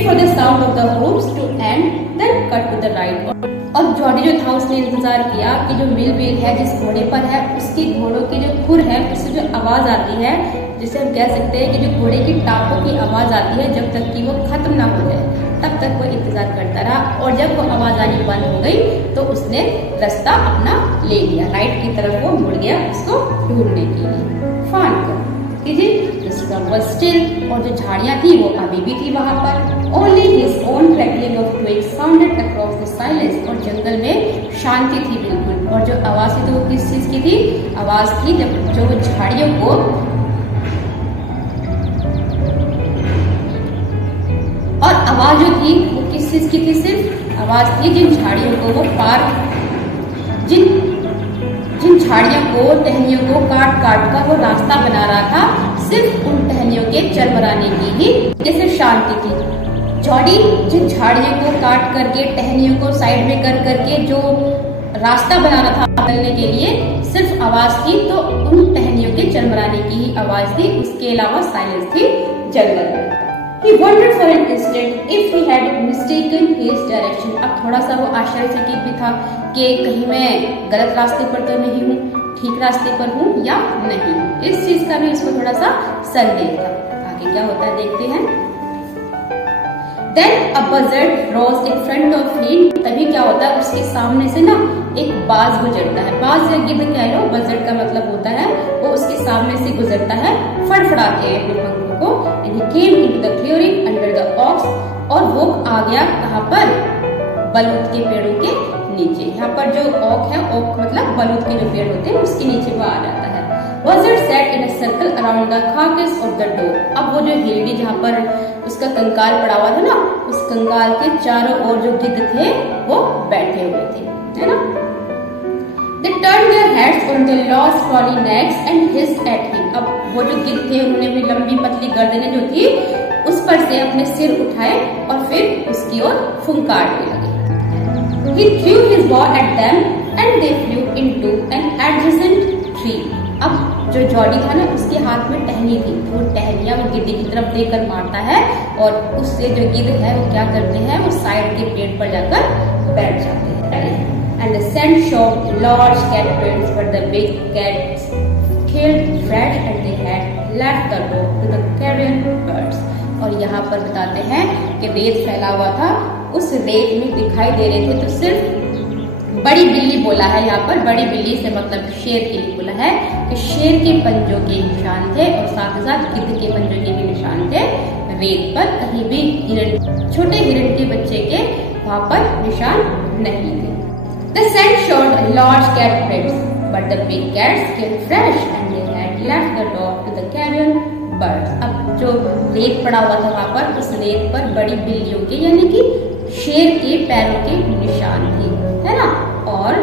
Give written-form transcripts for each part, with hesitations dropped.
Weighted for the sound of the hoofs to end, then cut to the right. और Jody जो था उसने इंतजार किया कि जो मिल व्हील है जिस घोड़े पर है उसकी घोड़ों की जो खुर है उससे जो आवाज आती है, जिसे हम कह सकते हैं कि जो घोड़े की टापों की आवाज आती है, जब तक कि वो खत्म ना हो जाए तब तक वो इंतजार करता रहा। और जब वो आवाज आनी बंद हो गई तो उसने रास्ता अपना ले लिया, राइट की तरफ वो मुड़ गया उसको ढूंढने के लिए फान को। स्टिल, और जो झाड़ियां थी वो अभी भी थी वहां पर। Only his own crackling of twigs sounded across the silence, और जंगल में शांति थी बिल्कुल। और जो आवाज थी तो वो किस चीज की थी? आवाज थी जब जो झाड़ियों को, और आवाज जो थी वो किस चीज की थी? सिर्फ आवाज थी जिन झाड़ियों को वो जिन झाड़ियों को, टहनियों को काट काट कर वो रास्ता बना रहा था, सिर्फ उन टहनियों के चरमराने की ही जैसे शांति थी। जॉडी जिन झाड़ियों को काट करके, टहनियों को साइड में कर करके जो रास्ता बना रहा था चलने के लिए, सिर्फ आवाज थी तो उन टहनियों के चरमराने की ही आवाज थी, उसके अलावा साइलेंस थी जंगल में। He wondered for an instant if he had mistaken his direction. अब थोड़ा सा वो आश्चर्यचकित भी था कि कहीं मैं गलत रास्ते पर तो नहीं हूँ, ठीक रास्ते पर हूँ या नहीं। इस चीज का भी उसको थोड़ा सा संदेह था। आगे क्या होता है देखते हैं। Then a buzzard rose in front of him. तभी क्या होता है, उसके सामने से ना एक बाज गुजरता है। बाज या गिद्ध कह लो, बजर्ड का मतलब होता है वो उसके सामने से गुजरता है फड़फड़ाते अपने पंखों को। And he came into the clearing under the oaks, और वो आ गया कहाँ पर? बलूत के पेड़ों के नीचे। यहाँ पर जो ओक है, ओक मतलब बलूत के जो पेड़ होते हैं उसके नीचे वो आ जाता है। Buzzard sat in a circle around the carcass of the door. अब वो जो हिरनी जहाँ पर उसका कंकाल पड़ा हुआ था ना, उस कंकाल के चारों ओर जो गिद्ध थे वो बैठे हुए थे, है ना। They turned their heads on their long sprawly necks and hissed at him. अब वो जो गिद्ध थे उन्होंने भी लंबी पतली गर्दनें जो थी उस पर से अपने सिर उठाए और फिर उसकी ओर फुंकारने लगे। He threw his bow at them and they flew into an adjacent tree. अब जो जॉडी था ना उसके हाथ में टहनी थी, तो वो टहनियां वो गिद्ध की तरफ देकर मारता है और उससे जो गिद्ध है वो क्या करते हैं, वो साइड के पेड़ पर जाकर बैठ जाते हैं। And the scent showed large cat prints, but the big cats killed fresh and they had left the door to the carrion birds. और यहाँ पर बताते हैं कि रेत फैला हुआ था, उस रेत में दिखाई दे रहे थे तो सिर्फ बड़ी बिल्ली बोला है। यहाँ पर बड़ी बिल्ली से मतलब शेर के लिए बोला है कि शेर के पंजों के निशान थे और साथ ही साथ गिद्ध के पंजों के भी निशान थे रेत पर। कहीं भी छोटे हिरण के बच्चे के वहां पर निशान नहीं थे। The scent showed large cat prints, but the big cats came fresh and they had left the door to the carrion birds. अब जो रेत पड़ा हुआ था वहां पर, उस रेत पर बड़ी बिल्लियों के यानी कि शेर के पैरों के निशान थे, है ना। और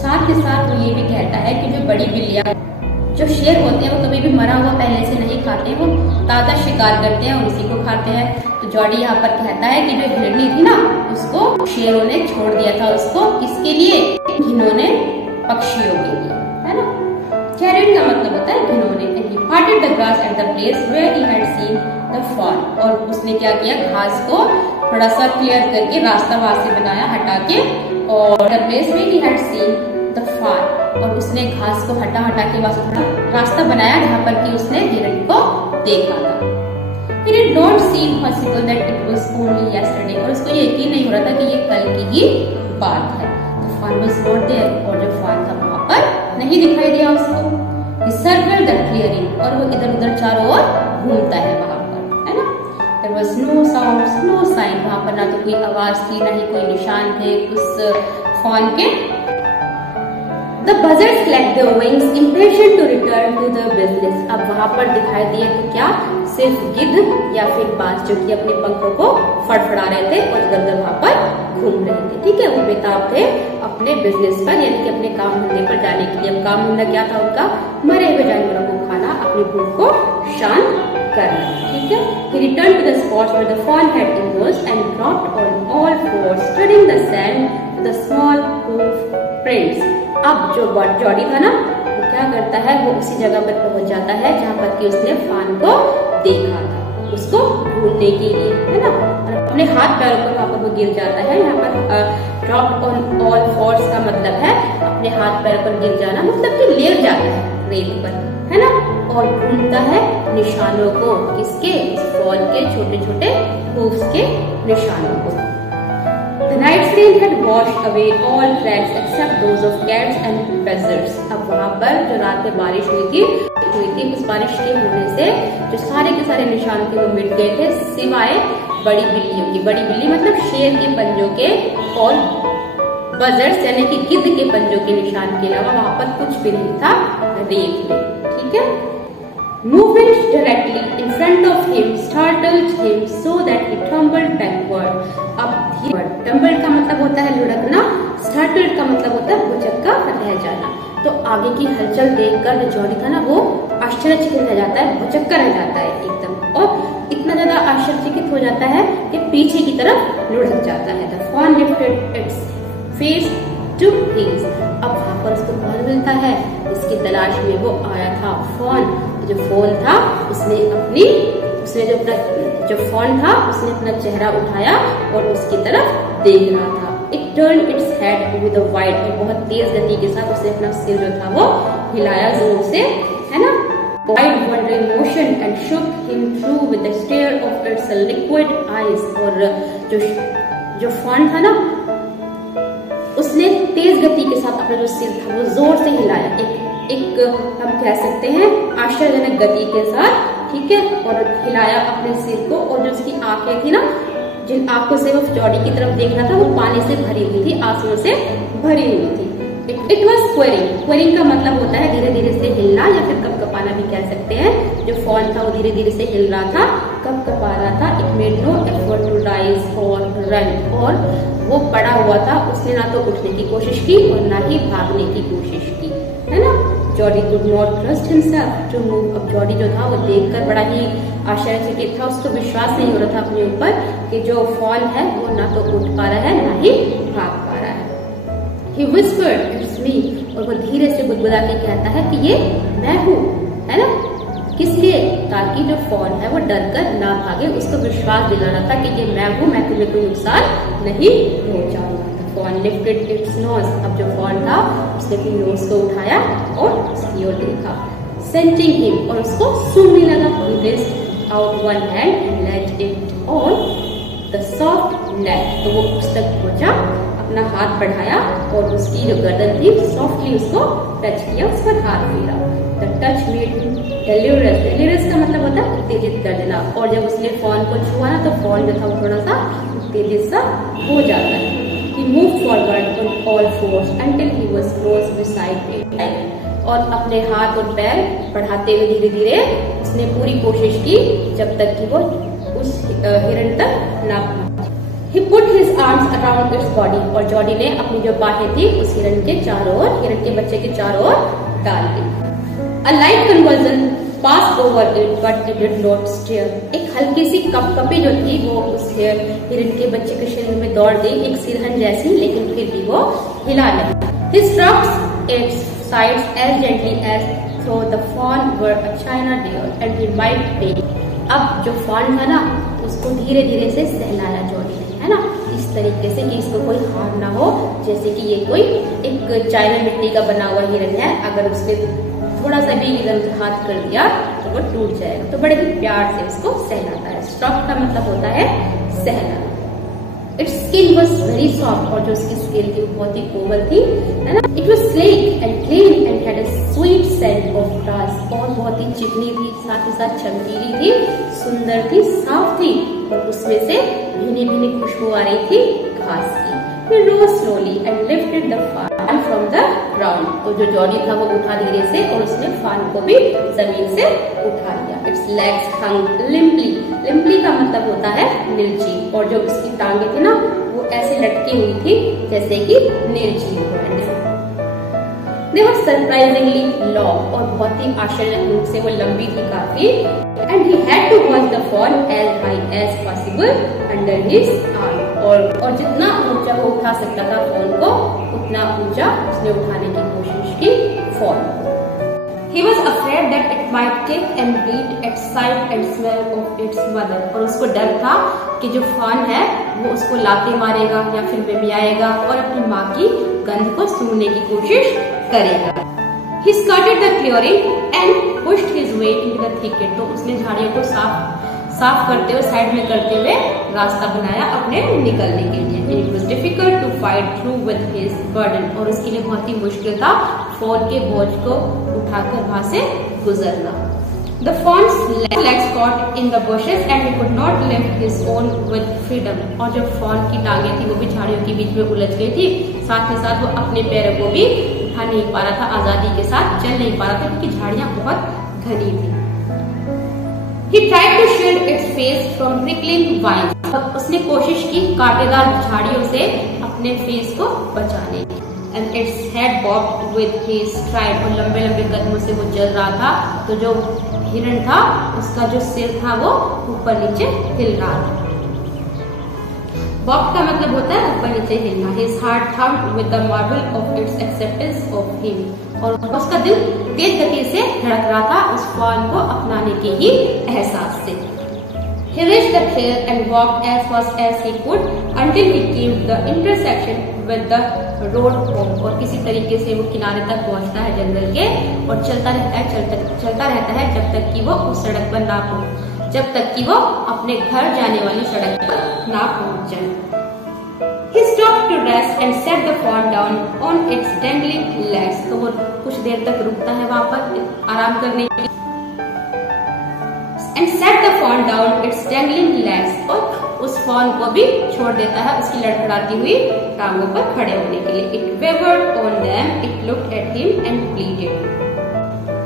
साथ ही साथ वो ये भी कहता है कि जो बड़ी बिल्लियां, जो शेर होते हैं वो कभी भी मरा हुआ पहले से नहीं खाते, वो ताजा शिकार करते हैं और उसी को खाते हैं। तो जॉडी यहाँ पर कहता है कि जो हिरनी थी ना उसको शेरों ने छोड़ दिया था, उसको किसके लिए? घिनौने पक्षियों के लिए, है ना। कैरेट का मतलब होता है घिनौने। He parted the grass at the place where he had seen the fawn. और उसने क्या किया, घास को थोड़ा सा क्लियर करके रास्ता वहां से बनाया हटा के, और the place where he had seen the fawn, और उसने घास को हटा के वहां से थोड़ा रास्ता बनाया जहाँ पर कि उसने हिरण को देखा था। It did not seem possible that it was only yesterday. और उसको ये यकीन नहीं हो रहा था कि ये कल की ही बात है। The fawn was not there, और जो fawn था वहां पर नहीं दिखाई दिया उसको। He circled the clearing, और वो इधर उधर चारों ओर घूमता है वहां पर, है ना। There was no sound, no sign. वहां पर ना तो कोई आवाज थी, ना ही कोई निशान थे उस fawn के। The buzzards clapped their wings, impatient to return to the business. अब वहां पर दिखाई दिए तो क्या, सिर्फ गिद्ध या फिर बाज जो कि अपने पंखों को फड़फड़ा रहे थे और इधर उधर वहां पर घूम रहे थे। ठीक है, वो बेताब थे अपने बिजनेस पर, यानी कि अपने काम धंधे पर जाने के लिए। अब काम धंधा क्या था उनका? मरे हुए जानवरों को खाना, अपनी भूख को शांत करना। ठीक है। He returned to the spot where the fawn had emerged and dropped on all fours, treading the sand with the small hoof prints. अब जो जॉडी था ना वो क्या करता है, वो उसी जगह पर पहुंच जाता है जहाँ पर कि उसने फान को देखा था, उसको ढूंढने के लिए, है ना। अपने हाथ पैरों पर वहां पर वो गिर जाता है। यहाँ पर ड्रॉप ऑन ऑल फोर्स का मतलब है अपने हाथ पैरों पर गिर जाना, मतलब कि लेट जाता है रेत पर, है ना, और ढूंढता है निशानों को, किसके, फॉल के छोटे छोटे हूफ्स के निशानों को। The night's rain had washed away all tracks except those of cats and buzzards. अब वहाँ पर जो रात में बारिश हुई थी उस बारिश के होने से जो सारे के सारे निशान थे वो मिट गए थे, सिवाय बड़ी बिल्लियों की। बड़ी बिल्ली मतलब शेर के पंजों के और बजर्स यानी कि गिद्ध के पंजों के निशान के अलावा वहाँ पर कुछ भी नहीं था रेत में। ठीक है। Movement directly in front of him startled him so that he tumbled backward. अब tumble का मतलब होता है लुढ़कना, startled का मतलब होता है भुचक्का रह जाना। तो आगे की हलचल देखकर जो जॉनी था ना वो आश्चर्यचकित रह जाता है, भुचक्का रह जाता है एकदम, और इतना ज्यादा आश्चर्यचकित हो जाता है कि पीछे की तरफ लुढ़क जाता है। The fawn lifted its face to his. अब वहाँ पर उसको कौन मिलता है, इसकी तलाश में वो आया था फॉन। जो फॉन था उसने जो फॉन था उसने अपना चेहरा उठाया और उसकी तरफ देख रहा था। It turned its head with a wide, और बहुत तेज गति के साथ उसने अपना सिर जो था वो हिलाया जोर से, है ना, wide wandering motion and shook him through with the stare of its liquid eyes. और जो फॉन था ना उसने तेज गति के साथ अपना जो सिर था वो जोर से हिलाया, एक हम कह सकते हैं आश्चर्यजनक गति के साथ, ठीक है, और हिलाया अपने सिर को। और जो उसकी आंखें थी ना, जिन आंखों से वो जॉनी की तरफ देख रहा था वो पानी से भरी हुई थी, आंसुओं से भरी हुई थी। It was quarrying. क्वेरिंग का मतलब होता है धीरे धीरे से हिलना या फिर कपकपाना भी कह सकते हैं। जो फॉन था वो धीरे धीरे से हिल रहा था, कपकपा रहा था। It made no effort to rise और रन, और वो पड़ा हुआ था, उसने ना तो उठने की कोशिश की और ना ही भागने की कोशिश की, है ना। Johnny could not trust himself to move. अब जॉनी जो था वो देखकर बड़ा ही आश्चर्यचकित था, उसको विश्वास नहीं हो रहा था अपने ऊपर कि जो फॉल है वो ना तो उठ पा रहा है ना ही भाग पा रहा है। He whispered, "It's me." और वो धीरे से बुदबुदा के कहता है कि ये मैं हूँ, है ना। किस लिए? ताकि जो फॉल है वो डर कर ना भागे, उसको विश्वास दिलाना था कि ये मैं हूँ, मैं तुम्हें कोई नुकसान नहीं पहुंचाऊंगा। Fawn lifted its nose. अब जो फॉन था उसने अपनी नोज को उठाया और उसकी ओर देखा। सेंटिंग हिम, और उसको सूंघने लगा। He reached out one hand and laid it on the soft neck. तो वो उस तक पहुंचा, अपना हाथ बढ़ाया और उसकी जो गर्दन थी सॉफ्टली उसको टच किया, उस पर हाथ फेरा। The touch made him delirious. Delirious का मतलब होता है उत्तेजित कर देना। और जब उसने फॉन को छुआ ना तो फॉन जो था वो थोड़ा सा उत्तेजित सा हो जाता है। He moved forward on all fours until he was close beside it. और अपने हाथ और पैर बढ़ाते हुए धीरे धीरे उसने पूरी कोशिश की जब तक कि वो उस हिरण तक ना पहुंचे। He put his arms around its body. और जॉनी ने अपनी जो बाहें थी उस हिरण के चारों ओर, हिरण के बच्चे के चारों ओर डाल दी। A light convulsion passed over it, but it did not stir. एक हल्की सी कपकपी जो थी वो उस हिरण के बच्चे के शरीर में दौड़ गई, एक सिरहन जैसी, लेकिन फिर भी वो हिला नहीं। He struck its sides as gently as though the fawn were a china doll and he might take. अब जो fawn था ना उसको धीरे धीरे से सहलाया जॉनी ने, है ना, इस तरीके से कि इसको कोई हार ना हो, जैसे कि ये कोई एक चाइना मिट्टी का बना हुआ हिरण है, अगर उसने थोड़ा सा भी हिरण हाथ कर दिया तो वो टूट जाएगा। तो बड़े ही प्यार से उसको सहलाता है। स्ट्रक का मतलब होता है सहलाना। Its skin was very soft, और जो उसकी स्किन थी वो बहुत ही कोमल थी, है ना। It was sleek and clean and had a sweet scent of grass, और बहुत ही चिकनी थी, साथ ही साथ चमकीली थी, सुंदर थी, साफ थी, और उसमें से भीनी भीनी खुशबू आ रही थी घास की। He rose slowly and lifted the fawn from the ground. तो जो जॉनी था वो उठा धीरे से और उसने फान को भी जमीन से उठा लिया। Its legs hung limply. Limply का मतलब होता है निर्जीव, और जो उसकी टांगे थी ना वो ऐसे लटकी हुई थी जैसे कि निर्जीव। They were surprisingly long, और बहुत ही आश्चर्यजनक रूप से वो लंबी थी काफी। And he had to hold the fawn as high as possible under his arm. और जितना ऊंचा वो उठा सकता था फॉन को उतना ऊंचा उसने उठाने की कोशिश की फॉन को। He was afraid that it might kick and beat at sight and smell of its mother. और उसको डर था कि जो फॉन है वो उसको लाते मारेगा या फिर मिमियाएगा और अपनी माँ की गंध को सूंघने की कोशिश करेगा। He skirted the clearing and pushed his way into the thicket. तो उसने झाड़ियों को साफ करते हुए साइड में करते हुए रास्ता बनाया अपने निकलने के लिए। It was difficult to fight through with his burden. और उसके लिए बहुत ही मुश्किल था फॉन के बोझ को उठाकर वहां से गुजरना। The fawn's legs caught in the bushes and he could not lift his own with freedom. और जो फॉन की टांगे थी वो भी झाड़ियों के बीच में उलझ गई थी, साथ ही साथ वो अपने पैरों को भी उठा नहीं पा रहा था, आजादी के साथ चल नहीं पा रहा था क्योंकि झाड़ियां बहुत घनी थी। He tried to shield its face from prickling vines. उसने कोशिश की कांटेदार झाड़ियों से अपने फेस को बचाने की। And its head bobbed with his stride. और लंबे लंबे कदमों से वो चल रहा था, तो जो हिरण था उसका जो सिर था वो ऊपर नीचे हिल रहा था। बॉब का मतलब होता है ऊपर नीचे हिलना। His heart thumped with the marvel of its acceptance of him. और उसका दिल तेज गति से धड़क रहा था उस फॉन को अपनाने के ही एहसास से। He reached the trail and walked as fast as he could until he came to the intersection with the road home. और किसी तरीके से वो किनारे तक पहुंचता है जंगल के और चलता रहता है जब तक कि वो उस सड़क पर ना पहुंचे, जब तक कि वो अपने घर जाने वाली सड़क पर ना पहुंच जाए। He stopped to rest and set the fawn down on its dangling legs. तो वो कुछ देर तक रुकता है वहां पर आराम करने के लिए। And set the fawn down its dangling legs. और उस फॉन को भी छोड़ देता है उसकी लड़खड़ाती हुई टांगों पर खड़े होने के लिए। It wavered on them. It looked at him and pleaded.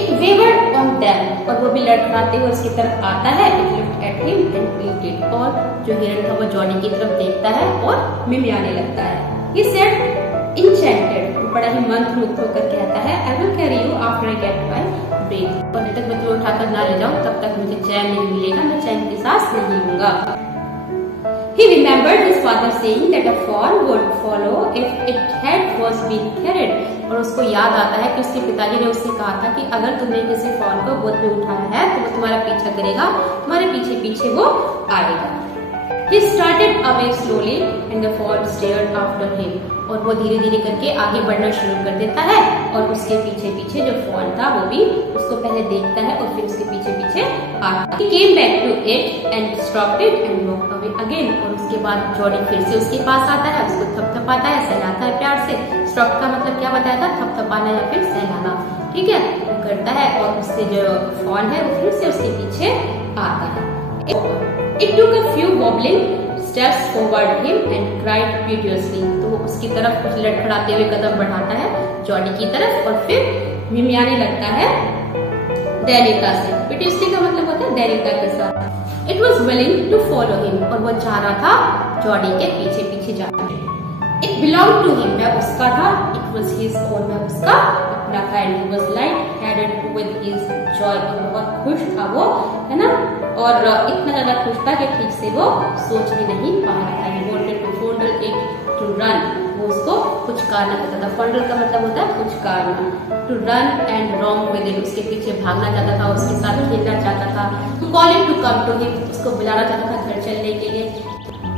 It wavered on them. और वो भी लड़खड़ाते हुए उसकी तरफ आता है। It looked at him and pleaded. और जो हिरण था वो जॉनी की तरफ देखता है और मिमियाने लगता है। He said, enchanted. बड़ा ही मंत्रमुग्ध होकर कहता है, I will carry you after I get my breath. और जब तक मैं तुम्हें उठाकर ना ले जाऊं तब तक मुझे चैन नहीं मिलेगा, मैं चैन की सांस नहीं लूंगा। He remembered his father saying that a fawn would follow if it had first been carried. और उसको याद आता है कि उसके पिताजी ने उससे कहा था कि अगर तुमने किसी फॉन को गोद में उठाया है तो वो तुम्हारा पीछा करेगा, तुम्हारे पीछे पीछे वो आएगा। He started away slowly and the fawn stared after him. और वो धीरे धीरे करके आगे बढ़ना शुरू कर देता है और उसके पीछे पीछे जो फॉन था वो भी उसको पहले देखता है और फिर उसके पीछे पीछे आता है। He came back to it and stroked it and walked away again. और उसके बाद जॉनी फिर से उसके पास आता है, उसको थपथपाता है, सहलाता है प्यार से। स्ट्रोक का मतलब क्या बताया था? थपथपाना या फिर सहलाना, ठीक है, वो करता है और उससे जो फॉन है वो फिर से उसके पीछे आता है। It took a few wobbling steps forward him and cried piteously. तो वो उसकी तरफ कुछ लड़खड़ाते हुए कदम बढ़ाता है जॉनी की तरफ और फिर मिमियाने लगता है दयनीयता से। piteously का मतलब होता है दयनीयता के साथ। It was willing to follow him. और वो चाह रहा था जॉनी के पीछे पीछे जाना। It belonged to him. वह उसका था। It was his own. वह उसका अपना था। And he was light-headed with his joy. बहुत खुश था वो, है ना, और इतना ज्यादा खुश था कि ठीक से वो सोच भी नहीं पा रहा था। He wanted to fondle it to run. वो उसको पुचकारना चाहता था। fondle का मतलब होता है पुचकारना। To run and romp with it. उसके पीछे भागना चाहता था, उसके साथ खेलना चाहता था। To call him to come to him. उसको बुलाना चाहता था घर चलने के लिए।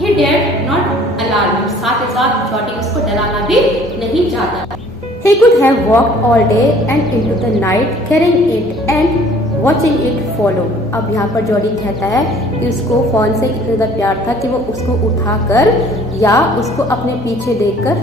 He dared not alarm him. साथ ही साथ जॉनी उसको डराना भी नहीं चाहता था। He could have walked all day and into the night carrying it and watching it follow. अब यहाँ पर जॉनी कहता है कि उसको फॉन से इतना ज्यादा प्यार था कि वो उसको उठाकर या उसको अपने पीछे देखकर